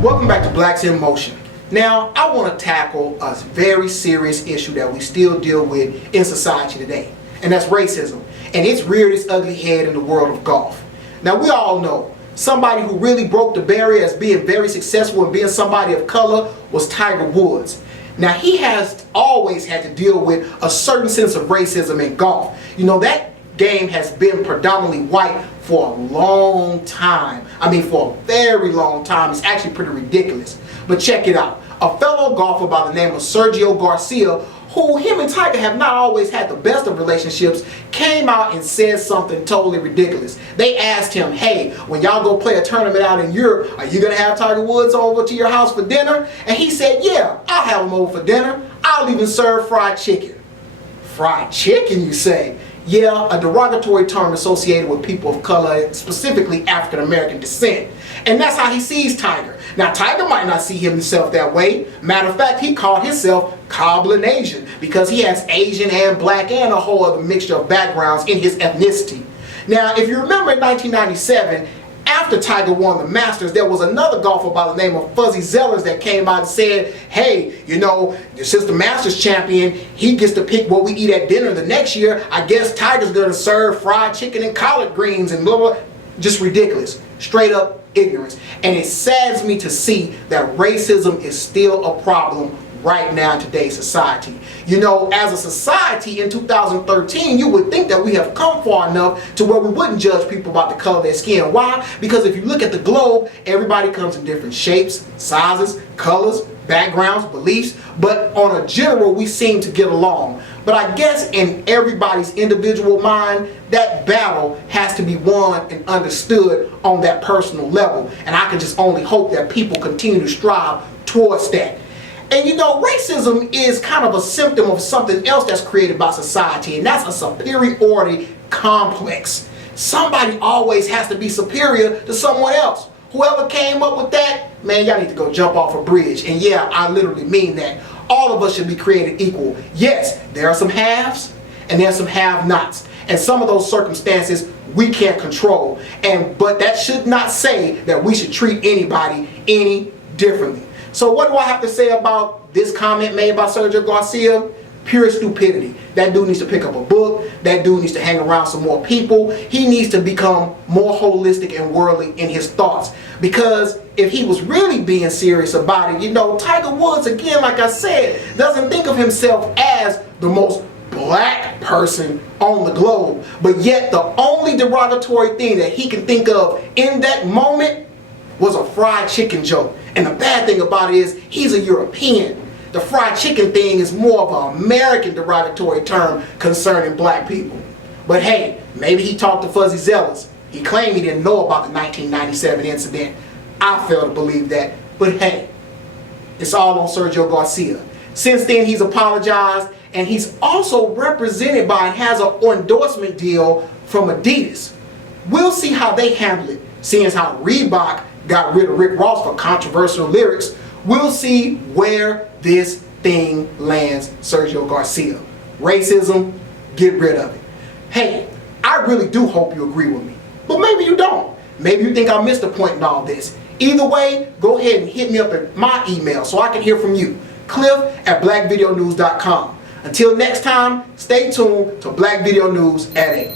Welcome back to Blacks in Motion. Now, I want to tackle a very serious issue that we still deal with in society today, and that's racism. And it's reared its ugly head in the world of golf. Now, we all know somebody who really broke the barrier as being very successful and being somebody of color was Tiger Woods. Now, he has always had to deal with a certain sense of racism in golf. You know, that game has been predominantly white for a long time. I mean, for a very long time. It's actually pretty ridiculous. But check it out. A fellow golfer by the name of Sergio Garcia, who him and Tiger have not always had the best of relationships, came out and said something totally ridiculous. They asked him, hey, when y'all go play a tournament out in Europe, are you going to have Tiger Woods over to your house for dinner? And he said, yeah, I'll have him over for dinner. I'll even serve fried chicken. Fried chicken, you say? Yeah, a derogatory term associated with people of color, specifically African American descent. And that's how he sees Tiger. Now, Tiger might not see himself that way. Matter of fact, he called himself Cobbling Asian because he has Asian and black and a whole other mixture of backgrounds in his ethnicity. Now, if you remember in 1997, after Tiger won the Masters, there was another golfer by the name of Fuzzy Zellers that came out and said, hey, you know, since the Masters champion, he gets to pick what we eat at dinner the next year. I guess Tiger's going to serve fried chicken and collard greens and blah, blah. Just ridiculous. Straight up ignorance. And it saddens me to see that racism is still a problem right now in today's society. You know, as a society in 2013, you would think that we have come far enough to where we wouldn't judge people about the color of their skin. Why? Because if you look at the globe, everybody comes in different shapes, sizes, colors, backgrounds, beliefs, but on a general, we seem to get along. But I guess in everybody's individual mind, that battle has to be won and understood on that personal level. And I can just only hope that people continue to strive towards that. And you know, racism is kind of a symptom of something else that's created by society, and that's a superiority complex. Somebody always has to be superior to someone else. Whoever came up with that, man, y'all need to go jump off a bridge. And yeah, I literally mean that. All of us should be created equal. Yes, there are some haves and there are some have-nots. And some of those circumstances we can't control. But that should not say that we should treat anybody any differently. So what do I have to say about this comment made by Sergio Garcia? Pure stupidity. That dude needs to pick up a book. That dude needs to hang around some more people. He needs to become more holistic and worldly in his thoughts. Because if he was really being serious about it, you know, Tiger Woods, again, like I said, doesn't think of himself as the most black person on the globe. But yet the only derogatory thing that he can think of in that moment was a fried chicken joke. And the bad thing about it is he's a European. The fried chicken thing is more of an American derogatory term concerning black people. But hey, maybe he talked to Fuzzy Zellers. He claimed he didn't know about the 1997 incident. I fail to believe that. But hey, it's all on Sergio Garcia. Since then, he's apologized, and he's also represented by and has an endorsement deal from Adidas. We'll see how they handle it, seeing as how Reebok got rid of Rick Ross for controversial lyrics. We'll see where this thing lands Sergio Garcia. Racism, get rid of it. Hey, I really do hope you agree with me, but maybe you don't. Maybe you think I missed a point in all this. Either way, go ahead and hit me up at my email so I can hear from you. Cliff@blackvideonews.com. Until next time, stay tuned to Black Video News at 8.